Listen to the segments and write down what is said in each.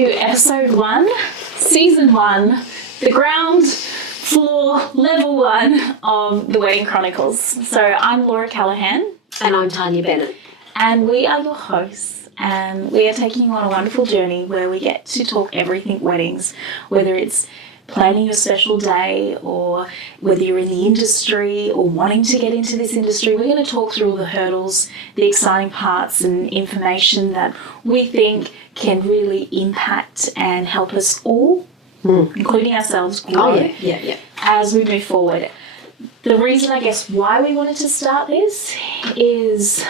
to episode 1, season 1, the ground floor, level 1 of the Wedding Chronicles. So I'm Laura Callaghan. And I'm Tarnya Bennett. And we are your hosts. And we are taking you on a wonderful journey where we get to talk everything weddings, whether it's planning your special day or whether you're in the industry or wanting to get into this industry. We're going to talk through all the hurdles, the exciting parts and information that we think can really impact and help us all, including ourselves, grow as we move forward. The reason, I guess, why we wanted to start this is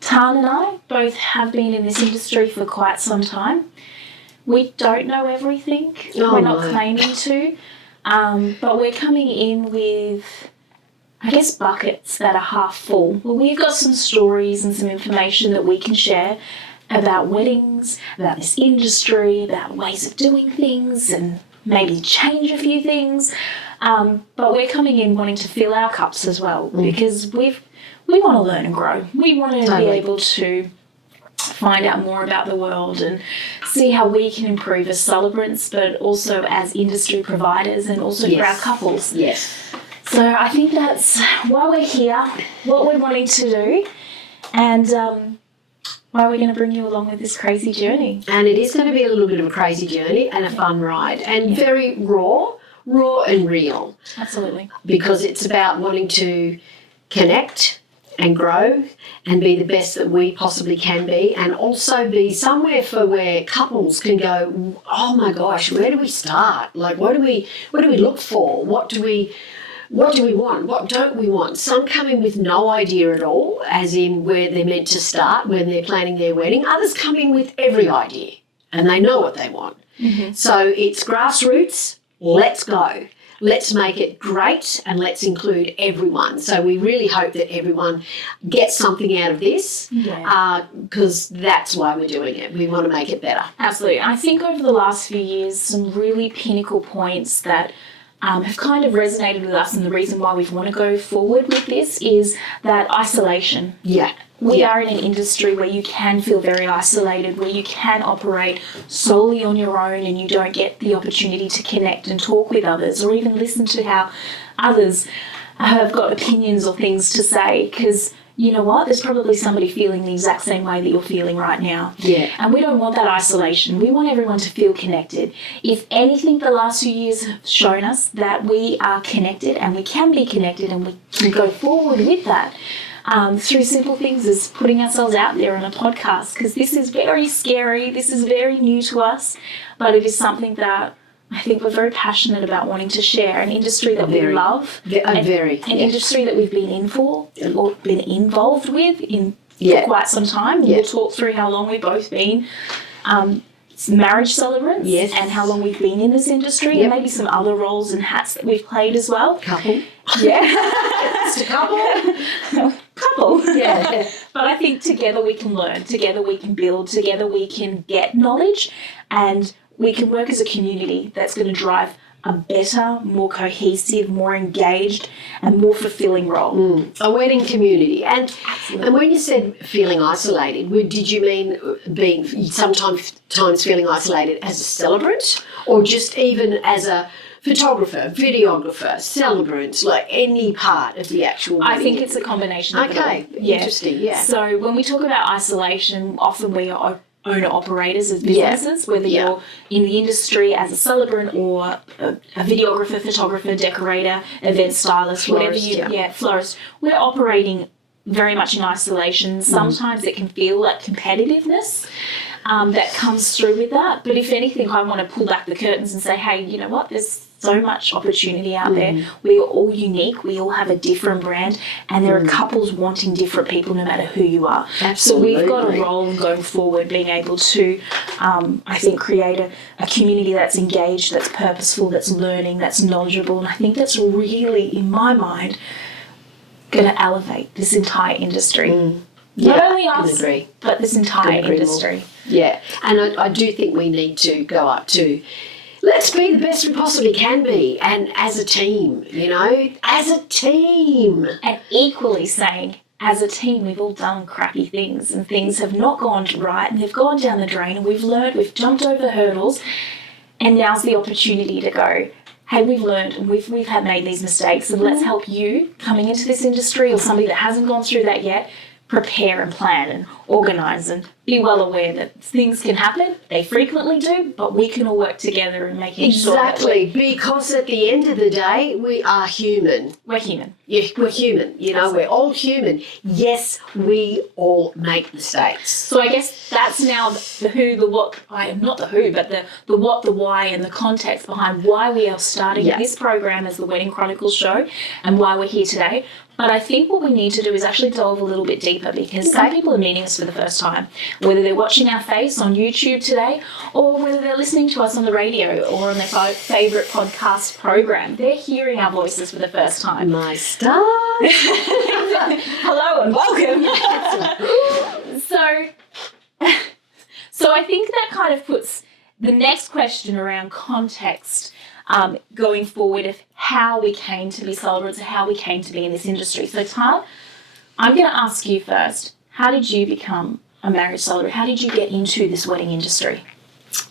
Tan and I both have been in this industry for quite some time. We don't know everything. We're not claiming to. But we're coming in with, I guess, buckets that are half full. Well, we've got some stories and some information that we can share about weddings, about this industry, about ways of doing things and maybe change a few things. But we're coming in wanting to fill our cups as well because we want to learn and grow. We want to be able to find out more about the world and see how we can improve as celebrants, but also as industry providers and also for our couples. Yes. So I think that's why we're here, what we're wanting to do, and why we're going to bring you along with this crazy journey. And it is going to be a little bit of a crazy journey and a fun ride and very raw and real. Absolutely. Because it's about wanting to connect and grow and be the best that we possibly can be, and also be somewhere for where couples can go, oh my gosh, where do we start? Like, what do we look for? What do we want? What don't we want? Some come in with no idea at all, as in where they're meant to start when they're planning their wedding. Others come in with every idea and they know what they want. Mm-hmm. So it's grassroots, let's go. Let's make it great and let's include everyone. So we really hope that everyone gets something out of this because that's why we're doing it. We want to make it better. Absolutely. I think over the last few years, some really pinnacle points that have kind of resonated with us, and the reason why we want to go forward with this is that isolation. Yeah. We are in an industry where you can feel very isolated, where you can operate solely on your own and you don't get the opportunity to connect and talk with others or even listen to how others have got opinions or things to say, because you know what? There's probably somebody feeling the exact same way that you're feeling right now. Yeah. And we don't want that isolation. We want everyone to feel connected. If anything, the last few years have shown us that we are connected and we can be connected and we can go forward with that. Through simple things as putting ourselves out there on a podcast, because this is very scary, this is very new to us, but it is something that I think we're very passionate about wanting to share, an industry that we love, an industry that we've been in for or been involved with for quite some time. We'll talk through how long we've both been marriage celebrants and how long we've been in this industry and maybe some other roles and hats that we've played as well. Couple. Yeah. Just a couple. Yeah. But I think together we can learn, together we can build, together we can get knowledge, and we can work as a community that's going to drive a better, more cohesive, more engaged and more fulfilling role. A wedding community. And when you said feeling isolated, did you mean being sometimes feeling isolated as a celebrant or just even as a photographer, videographer, celebrant, like any part of the actual wedding? I think it's a combination of it all. Okay, interesting, yeah. So when we talk about isolation, often we are owner-operators as businesses, whether you're in the industry as a celebrant or a videographer, photographer, decorator, event stylist, florist. We're operating very much in isolation. Sometimes it can feel like competitiveness that comes through with that. But if anything, I want to pull back the curtains and say, hey, you know what, there's so much opportunity out there. We are all unique. We all have a different brand, and there are couples wanting different people no matter who you are. Absolutely. So we've got a role going forward, being able to, I think, create a community that's engaged, that's purposeful, that's learning, that's knowledgeable. And I think that's really, in my mind, going to elevate this entire industry. Not only us, but this entire industry. Yeah, and I do think we need to go up to, let's be the best we possibly can be, and as a team, as a team. And equally saying, as a team, we've all done crappy things and things have not gone right and they've gone down the drain and we've learned, we've jumped over hurdles, and now's the opportunity to go, hey, we've learned and we've had made these mistakes, and let's help you coming into this industry or somebody that hasn't gone through that yet, prepare and plan and organise and be well aware that things can happen. They frequently do, but we can all work together and making sure that Exactly, because at the end of the day, we are human. we're human. Yeah, we're human. You know, we're all human. Yes, we all make mistakes. So I guess that's now the who, the what, not the who, but the what, the why, and the context behind why we are starting this program as the Wedding Chronicles show and why we're here today. But I think what we need to do is actually delve a little bit deeper, because some people are meeting us for the first time, whether they're watching our face on YouTube today or whether they're listening to us on the radio or on their favourite podcast program. They're hearing our voices for the first time. My stars. Hello and welcome. So I think that kind of puts the next question around context going forward of how we came to be celebrants, how we came to be in this industry. So Tan, I'm going to ask you first, how did you become a marriage celebrant? How did you get into this wedding industry?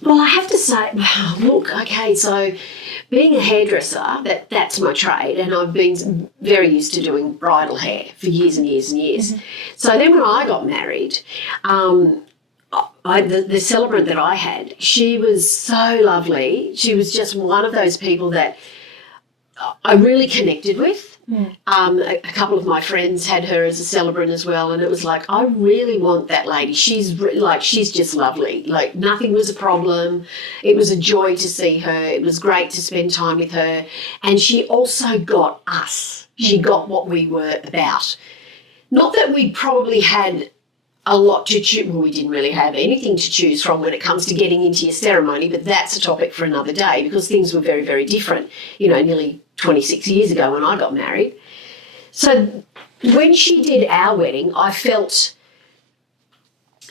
Well, I have to say, look, okay, so being a hairdresser, that's my trade, and I've been very used to doing bridal hair for years and years and years. Mm-hmm. So then when I got married, the celebrant that I had, she was so lovely. She was just one of those people that I really connected with. A couple of my friends had her as a celebrant as well, and it was like, I really want that lady. She's just lovely. Like, nothing was a problem. It was a joy to see her. It was great to spend time with her. And she also got us. She got what we were about. Not that we probably had a lot to choose. Well, we didn't really have anything to choose from when it comes to getting into your ceremony, but that's a topic for another day, because things were very, very different, nearly 26 years ago when I got married. So when she did our wedding, I felt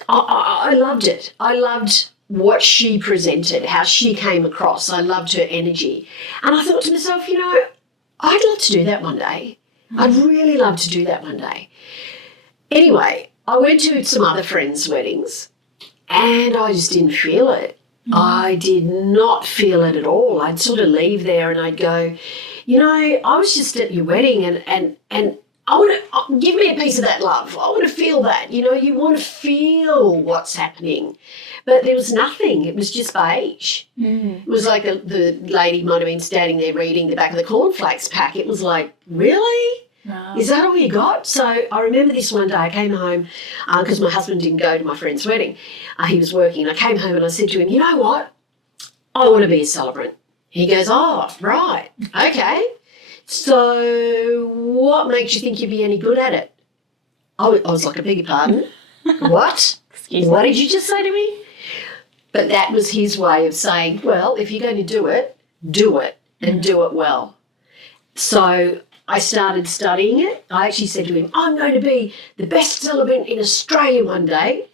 I loved it. I loved what she presented, how she came across. I loved her energy. And I thought to myself, I'd love to do that one day. I'd really love to do that one day. Anyway, I went to some other friends' weddings and I just didn't feel it. I did not feel it at all. I'd sort of leave there and I'd go, I was just at your wedding and I want to give me a piece of that love. I want to feel that. You want to feel what's happening. But there was nothing. It was just beige. It was like the lady might have been standing there reading the back of the cornflakes pack. It was like, really? No. Is that all you got? So I remember this one day I came home because my husband didn't go to my friend's wedding. He was working. And I came home and I said to him, you know what? I want to be a celebrant. He goes, oh, right, okay. So what makes you think you'd be any good at it? I was like, I beg your pardon? What? Excuse me. What did you just say to me? But that was his way of saying, well, if you're going to do it and do it well. So I started studying it. I actually said to him, I'm going to be the best celebrant in Australia one day.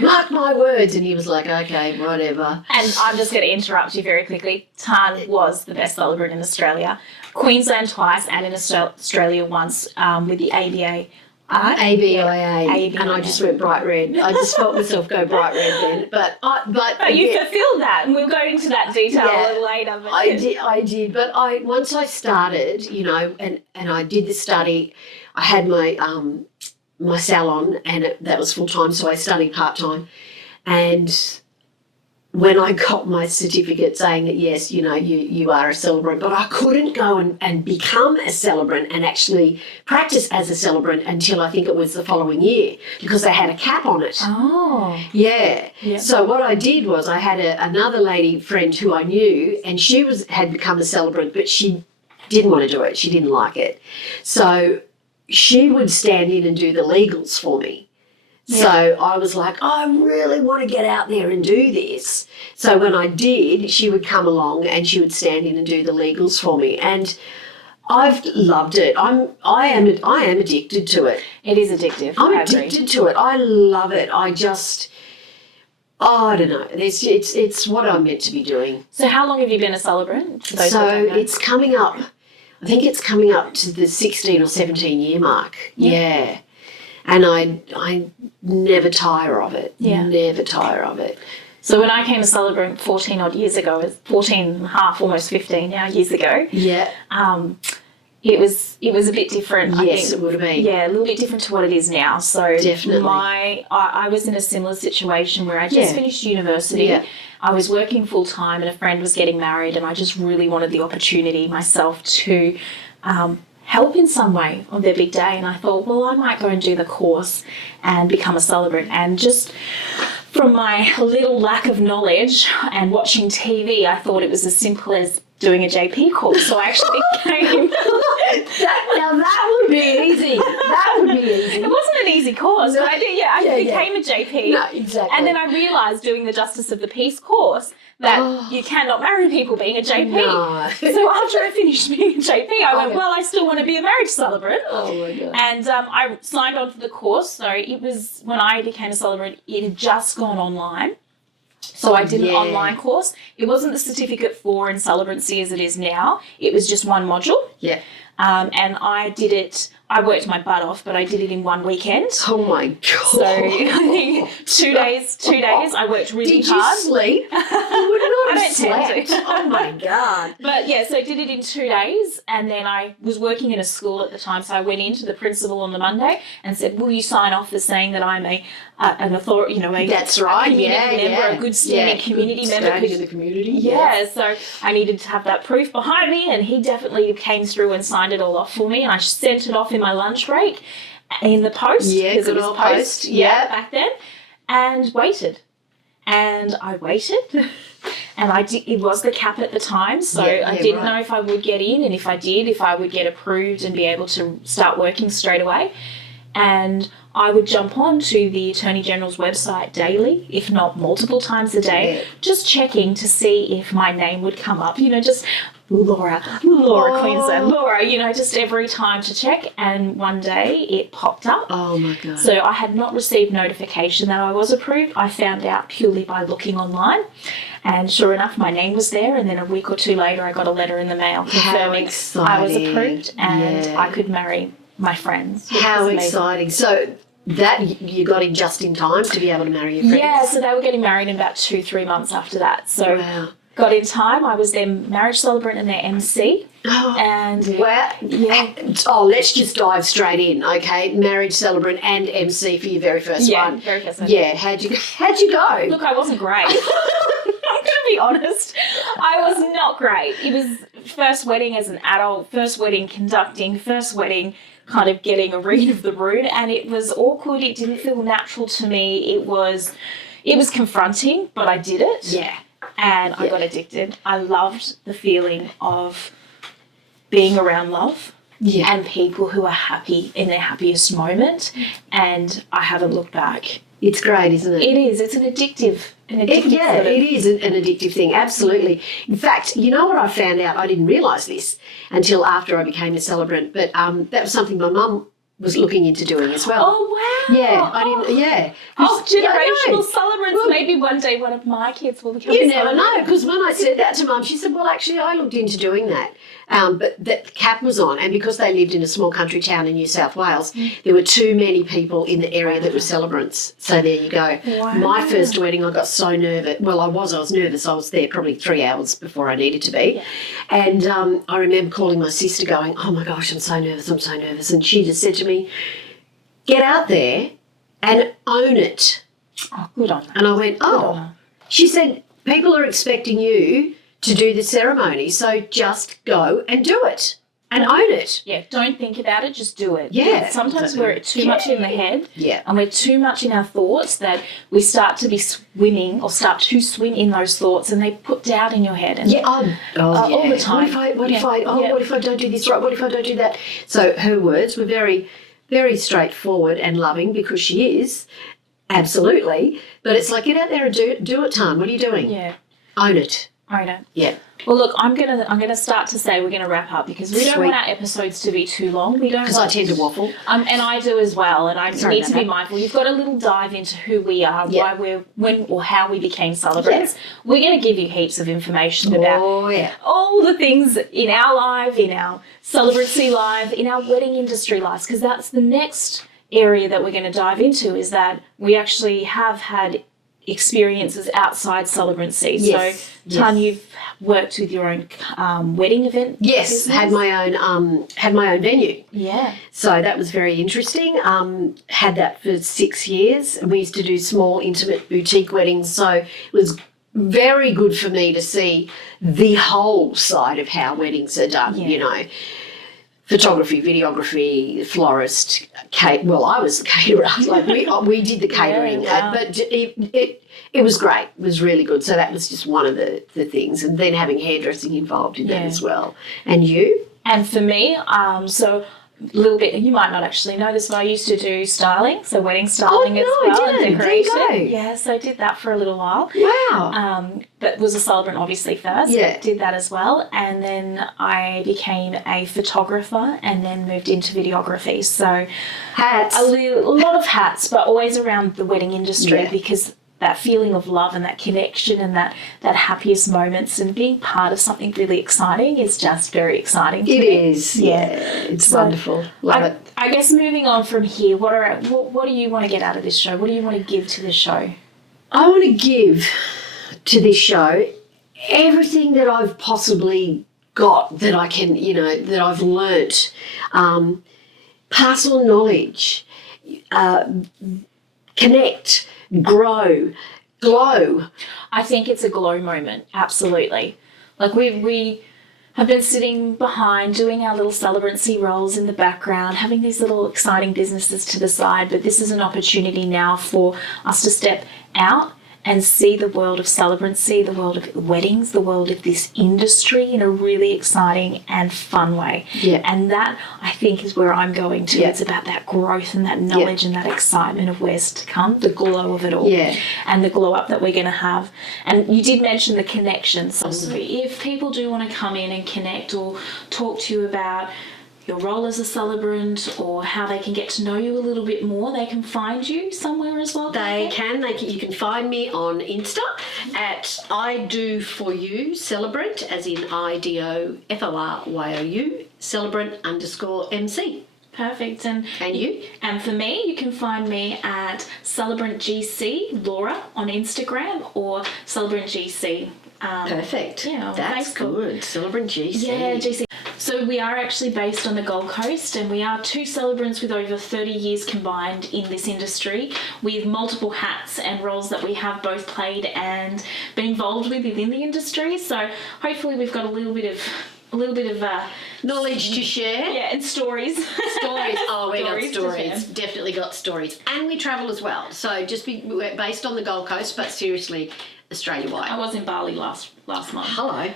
Mark my words. And he was like, okay, whatever. And I'm just going to interrupt you very quickly. Tan was the best celebrant in Australia, Queensland twice, and in Australia once with the ABA. ABIA. And I just went bright red. I just felt myself go bright red then. But you fulfilled that, and we'll go into that detail a little later. But I did. But once I started, and I did the study, I had my salon, and that was full time, so I studied part time. And when I got my certificate saying that yes, you are a celebrant, but I couldn't go and become a celebrant and actually practice as a celebrant until I think it was the following year, because they had a cap on it. Oh. Yeah. So what I did was I had another lady friend who I knew, and she had become a celebrant, but she didn't want to do it. She didn't like it. So she would stand in and do the legals for me. So I was like, I really want to get out there and do this. So when I did, she would come along and she would stand in and do the legals for me. And I've loved it. I am addicted to it. It is addictive. I'm addicted to it. I love it. I don't know. It's what I'm meant to be doing. So how long have you been a celebrant? So it's coming up. I think it's coming up to the 16 or 17 year mark. Yeah. And I never tire of it. Yeah. Never tire of it. So when I came a celebrant 14 odd years ago, 14 and a half, almost 15 now years ago, it was a bit different. I Yes, think. it would have been. Yeah, a little bit different to what it is now. So Definitely. I was in a similar situation where I just finished university. Yeah. I was working full time and a friend was getting married, and I just really wanted the opportunity myself to help in some way on their big day. And I thought, well, I might go and do the course and become a celebrant. And just from my little lack of knowledge and watching TV, I thought it was as simple as doing a JP course. So I actually became... that would be easy. That would be easy. It wasn't an easy course, but I became a JP. No, exactly. And then I realised doing the Justice of the Peace course that you cannot marry people being a JP. No. So after I finished being a JP, I went, well, I still want to be a marriage celebrant. Oh, my God. And I signed on for the course. So it was, when I became a celebrant, it had just gone online. So I did an online course. It wasn't the certificate for in celebrancy as it is now. It was just one module. Yeah. And I did it, I worked my butt off, but I did it in one weekend. Oh, my God. So I think 2 days, I worked really Did hard. you sleep? You would not have I don't tend slept. to. Oh, my God. But yeah, so I did it in 2 days, and then I was working in a school at the time, so I went into the principal on the Monday and said, will you sign off as saying that I'm an authority, That's right, community member, a good standing community member. Standing in the community. Yeah, so I needed to have that proof behind me, and he definitely came through and signed it all off for me, and I sent it off in my lunch break in the post. Yeah, because good it was old post. Yeah. Back then, and waited. And I waited, and I did. It was the cap at the time, so I didn't know if I would get in, and if I did, if I would get approved and be able to start working straight away. And I would jump on to the Attorney General's website daily, if not multiple times a day, just checking to see if my name would come up. You know, just Laura, Queensland, Laura, you know, just every time to check. And one day it popped up. Oh, my God. So I had not received notification that I was approved. I found out purely by looking online. And sure enough, my name was there. And then a week or two later, I got a letter in the mail confirming I was approved and I could marry my friends. How exciting. So that you got in just in time to be able to marry your friends? Yeah, so they were getting married in about 2-3 months after that. So got in time. I was their marriage celebrant and their MC. Oh, and let's just dive straight in, okay? Marriage celebrant and MC for your very first one. Very first one. Yeah, how'd you go? Look, I wasn't great. I'm going to be honest. I was not great. It was first wedding as an adult, first wedding conducting, first wedding kind of getting a read of the room, and it was awkward. It didn't feel natural to me. It was confronting, but I did it. Yeah. And I got addicted. I loved the feeling of being around love and people who are happy in their happiest moment, and I haven't looked back. It's great, isn't it? It is. It's an addictive it is an addictive thing, absolutely. In fact, you know what I found out? I didn't realise this until after I became a celebrant, but that was something my mum was looking into doing as well. Oh, wow. Yeah, I didn't, yeah. Generational celebrants. Well, maybe one day one of my kids will become You never know, because when I said that to Mum, she said, well, actually, I looked into doing that. But that cap was on, and because they lived in a small country town in New South Wales, there were too many people in the area that were celebrants. So there you go. Wow. My first wedding, I got so nervous. Well, I was nervous. I was there probably 3 hours before I needed to be. Yeah. And I remember calling my sister going, oh, my gosh, I'm so nervous. And she just said to me, get out there and own it. Oh, good on her. And I went, She said, people are expecting you to do the ceremony, so just go and do it and own it. Yeah, don't think about it, just do it. Yeah. Sometimes we're too much in the head and we're too much in our thoughts that we start to be swimming or start to swim in those thoughts, and they put doubt in your head. And all the time. What if I don't do this right? What if I don't do that? So her words were very, very straightforward and loving, because she is, absolutely. But it's like, get out there and do it, Tarn. What are you doing? Yeah. Own it. Own it. Yeah. Well, look, I'm gonna start to say we're gonna wrap up, because we don't want our episodes to be too long. We don't, because I tend to waffle. And I do as well. And I need to be mindful. You've got a little dive into who we are, why we're, when or how we became celebrants. We're going to give you heaps of information about all the things in our life, in our celebrancy life, in our wedding industry lives, because that's the next area that we're going to dive into is that we actually have had experiences outside celebrancy. Yes. So, Tan, you've worked with your own wedding event. Yes, business. had my own venue. Yeah. So that was very interesting. Had that for 6 years, and we used to do small, intimate boutique weddings. So it was very good for me to see the whole side of how weddings are done. Yeah. You know, photography, videography, florist. Well, I was the caterer. Like we did the catering, Yeah, wow. but it was great. It was really good. So that was just one of the things, and then having hairdressing involved in that as well. And you? And for me, so a little bit, you might not actually know this, but I used to do styling, so wedding styling as well, and decoration. There you go. Yeah, so I did that for a little while. Wow. But was a celebrant obviously first. Yeah. Did that as well, and then I became a photographer, and then moved into videography. So Hats. a lot of hats, but always around the wedding industry, Yeah. because that feeling of love and that connection and that happiest moments and being part of something really exciting is just very exciting to me. It is. Yeah. It's wonderful. Love it. I guess moving on from here, what do you want to get out of this show? What do you want to give to this show? I want to give to this show everything that I've possibly got that I can, that I've learnt. Pass on knowledge, connect, grow, glow. I think it's a glow moment, absolutely. Like we have been sitting behind doing our little celebrancy roles in the background, having these little exciting businesses to the side, but this is an opportunity now for us to step out and see the world of celebrancy, the world of weddings, the world of this industry in a really exciting and fun way. Yeah. And that, I think, is where I'm going to. Yeah. It's about that growth and that knowledge and that excitement of where's to come, the glow of it all. Yeah. And the glow up that we're going to have. And you did mention the connections. So if people do want to come in and connect or talk to you about your role as a celebrant or how they can get to know you a little bit more, they can find you somewhere as well. They can. You can find me on Insta at I Do For You Celebrant, as in IDOFORYOU, celebrant_MC. Perfect. And you? And for me, you can find me at Celebrant GC Laura on Instagram or Celebrant GC. Perfect. Yeah, on that's Facebook. Good. Celebrant GC. Yeah, GC. So we are actually based on the Gold Coast, and we are two celebrants with over 30 years combined in this industry, with multiple hats and roles that we have both played and been involved with within the industry. So hopefully we've got a little bit of knowledge to share. Yeah, and stories. Stories. Oh, we got Stories to stories. share. Definitely got stories. And we travel as well. So we're based on the Gold Coast, but seriously, Australia-wide. I was in Bali last month. Hello.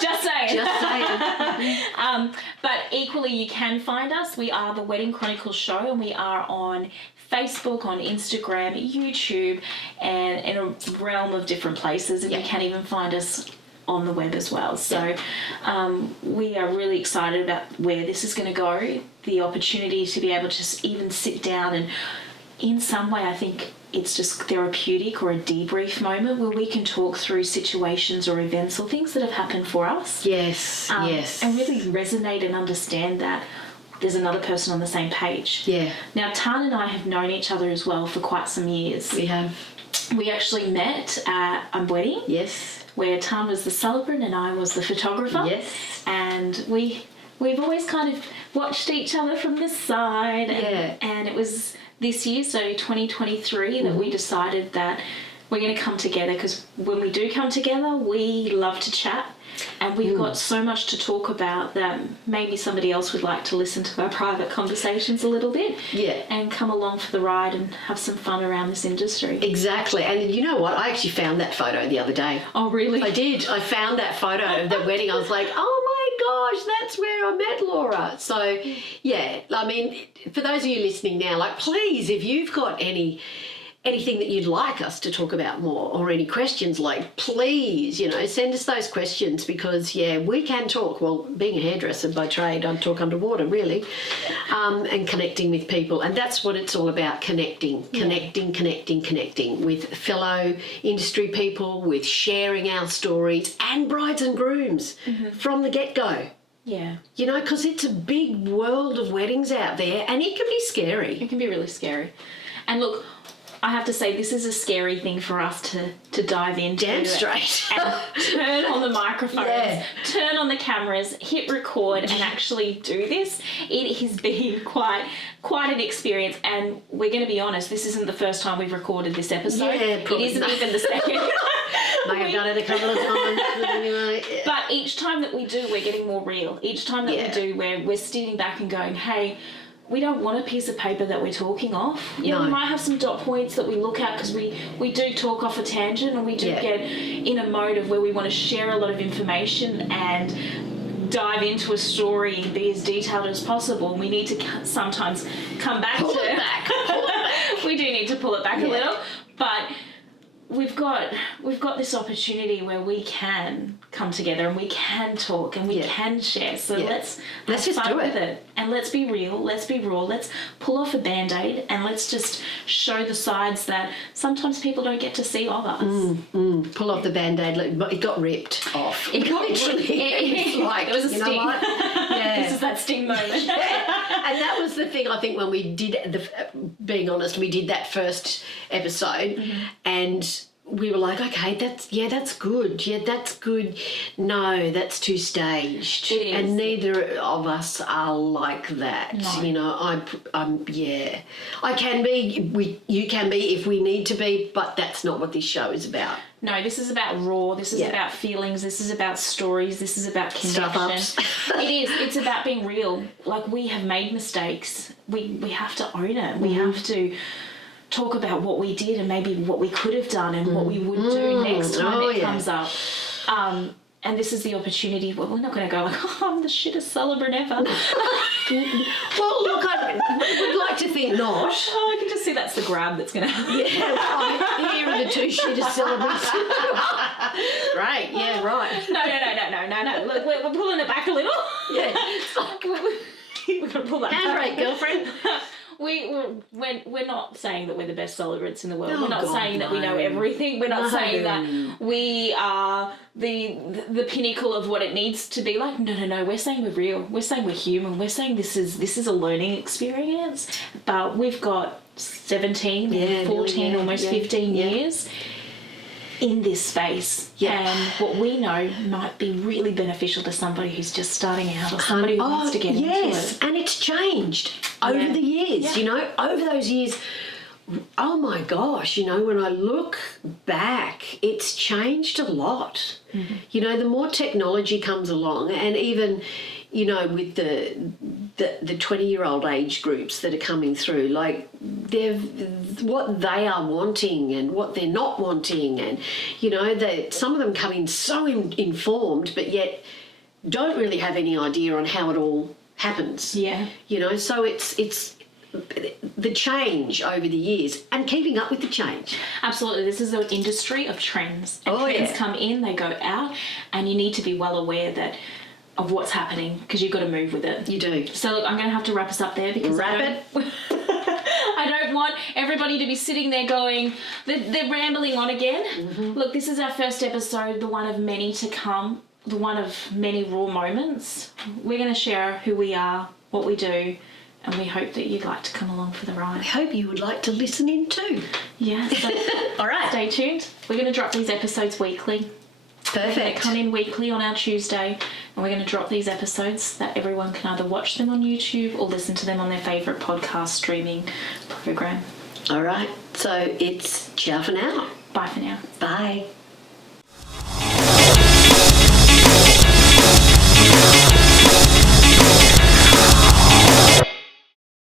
Just saying. Just saying. But equally, you can find us. We are the Wedding Chronicles Show, and we are on Facebook, on Instagram, YouTube, and in a realm of different places. And you can even find us on the web as well. So we are really excited about where this is going to go, the opportunity to be able to just even sit down and in some way, I think it's just therapeutic or a debrief moment where we can talk through situations or events or things that have happened for us. Yes, yes. And really resonate and understand that there's another person on the same page. Yeah. Now, Tan and I have known each other as well for quite some years. We have. We actually met at a wedding. Yes. Where Tan was the celebrant and I was the photographer. Yes. And we've always kind of watched each other from the side. And it was this year, so 2023, that we decided that we're going to come together, because when we do come together, we love to chat. And we've got so much to talk about that maybe somebody else would like to listen to our private conversations a little bit. Yeah. And come along for the ride and have some fun around this industry. Exactly. And you know what? I actually found that photo the other day. Oh, really? I did. I found that photo of the wedding. I was like, oh my gosh, that's where I met Laura. So, yeah, I mean, for those of you listening now, like, please, if you've got anything that you'd like us to talk about more or any questions, like, please, send us those questions, because, we can talk. Well, being a hairdresser by trade, I talk underwater, really, and connecting with people. And that's what it's all about, connecting with fellow industry people, with sharing our stories, and brides and grooms from the get-go. Yeah. You know, because it's a big world of weddings out there and it can be scary. It can be really scary. And look, I have to say, this is a scary thing for us to dive into. Damn straight. And turn on the microphones, turn on the cameras, hit record and actually do this. It has been quite an experience, and we're going to be honest, this isn't the first time we've recorded this episode. Yeah, it isn't even the second. May have done it a couple of times. But anyway. But each time that we do, we're getting more real. Each time that we do, we're sitting back and going, hey, we don't want a piece of paper that we're talking off. You know, we might have some dot points that we look at because we do talk off a tangent, and we do get in a mode of where we want to share a lot of information and dive into a story and be as detailed as possible. And we need to sometimes come back Pull it back. We do need to pull it back a little, but we've got this opportunity where we can come together and we can talk and we can share. So let's just do with it. And let's be real, let's be raw, let's pull off a band-aid and let's just show the sides that sometimes people don't get to see of us. Pull off the band-aid, it got ripped off. It got literally. It was a you sting. know what? Yeah. This is that sting moment. And that was the thing, I think, when we did, being honest, we did that first episode and we were like, okay, that's good. Yeah, that's good. No, that's too staged. It is. And neither of us are like that. No. You know, I can be, you can be if we need to be, but that's not what this show is about. No, this is about raw. This is about feelings. This is about stories. This is about connection. It is. It's about being real. Like, we have made mistakes. We have to own it. We have to talk about what we did and maybe what we could have done and what we would do next time it comes up. And this is the opportunity. Well, we're not going to go like, oh, I'm the shittest celebrant ever. Well, look, I would like to think not. Oh, I can just see that's the grab that's going to happen. Yeah, right. Here are the two shittest celebrants. Right, yeah, right. No. Look, we're pulling it back a little. Yeah. We're going to pull that Handbrake, back. girlfriend. We're not saying that we're the best celebrants in the world. Oh, we're not saying that we know everything. We're not saying that we are the pinnacle of what it needs to be like. No. We're saying we're real. We're saying we're human. We're saying this is a learning experience. But we've got 17, 14, almost 15 years in this space. And what we know might be really beneficial to somebody who's just starting out or somebody who wants to get into it. And it's changed over the years, you know, over those years. Oh my gosh, you know, when I look back, it's changed a lot. You know, the more technology comes along, and even, you know, with the 20-year-old age groups that are coming through, like what they are wanting and what they're not wanting, and, you know, some of them come in so informed, but yet don't really have any idea on how it all happens. Yeah. You know, so it's the change over the years and keeping up with the change. Absolutely. This is an industry of trends. And trends come in, they go out, and you need to be well aware of what's happening because you've got to move with it. You do. So look, I'm going to have to wrap us up there because I don't want everybody to be sitting there going, they're rambling on again. Look, this is our first episode, the one of many to come, the one of many raw moments. We're going to share who we are, what we do, and we hope that you'd like to come along for the ride. I hope you would like to listen in too. Yeah. So all right. Stay tuned. We're going to drop these episodes weekly. Perfect. We're going to come in weekly on our Tuesday, and we're going to drop these episodes that everyone can either watch them on YouTube or listen to them on their favourite podcast streaming program. All right. So it's ciao for now. Bye for now. Bye.